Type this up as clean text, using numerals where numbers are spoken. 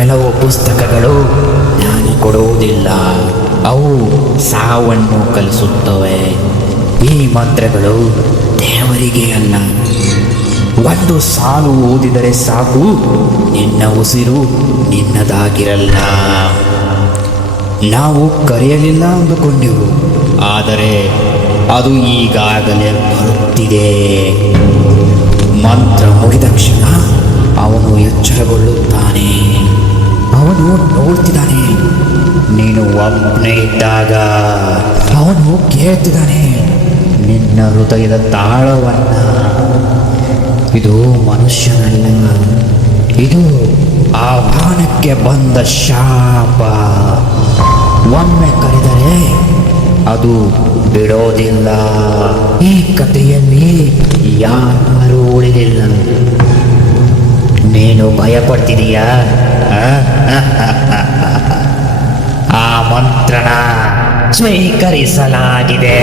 ಕೆಲವು ಪುಸ್ತಕಗಳು ಜ್ಞಾನ ಕೊಡುವುದಿಲ್ಲ, ಅವು ಸಾವನ್ನು ಕಲಿಸುತ್ತವೆ. ಈ ಮಂತ್ರಗಳು ದೇವರಿಗೆ ಅಲ್ಲ. ಒಂದು ಸಾಲು ಓದಿದರೆ ಸಾಕು, ನಿನ್ನ ಉಸಿರು ನಿನ್ನದಾಗಿರಲ್ಲ. ನಾವು ಕರೆಯಲಿಲ್ಲ ಅಂದುಕೊಂಡೆವು, ಆದರೆ ಅದು ಈಗಾಗಲೇ ಬರುತ್ತಿದೆ. ಮಂತ್ರ ಮುಗಿದ ಕ್ಷಣ ಅವನು ಎಚ್ಚರಗೊಳ್ಳುತ್ತಾನೆ. ಅವನು ನೋಡ್ತಿದ್ದಾನೆ. ನೀನು ಒಬ್ಬನೇ ಇದ್ದಾಗ ಅವನು ಕೇಳ್ತಿದ್ದಾನೆ ನಿನ್ನ ಹೃದಯದ ತಾಳವನ್ನ. ಇದು ಮನುಷ್ಯನಲ್ಲ, ಇದು ಆಹ್ವಾನಕ್ಕೆ ಬಂದ ಶಾಪ. ಒಮ್ಮೆ ಕರೆದರೆ ಅದು ಬಿಡೋದಿಲ್ಲ. ಈ ಕಥೆಯಲ್ಲಿ ಯಾರು ಉಳಿದಿಲ್ಲ. ನೀನು ಭಯಪಡ್ತಿದೀಯಾ? ಆ ಮಂತ್ರನ ಸ್ವೀಕರಿಸಲಾಗಿದೆ.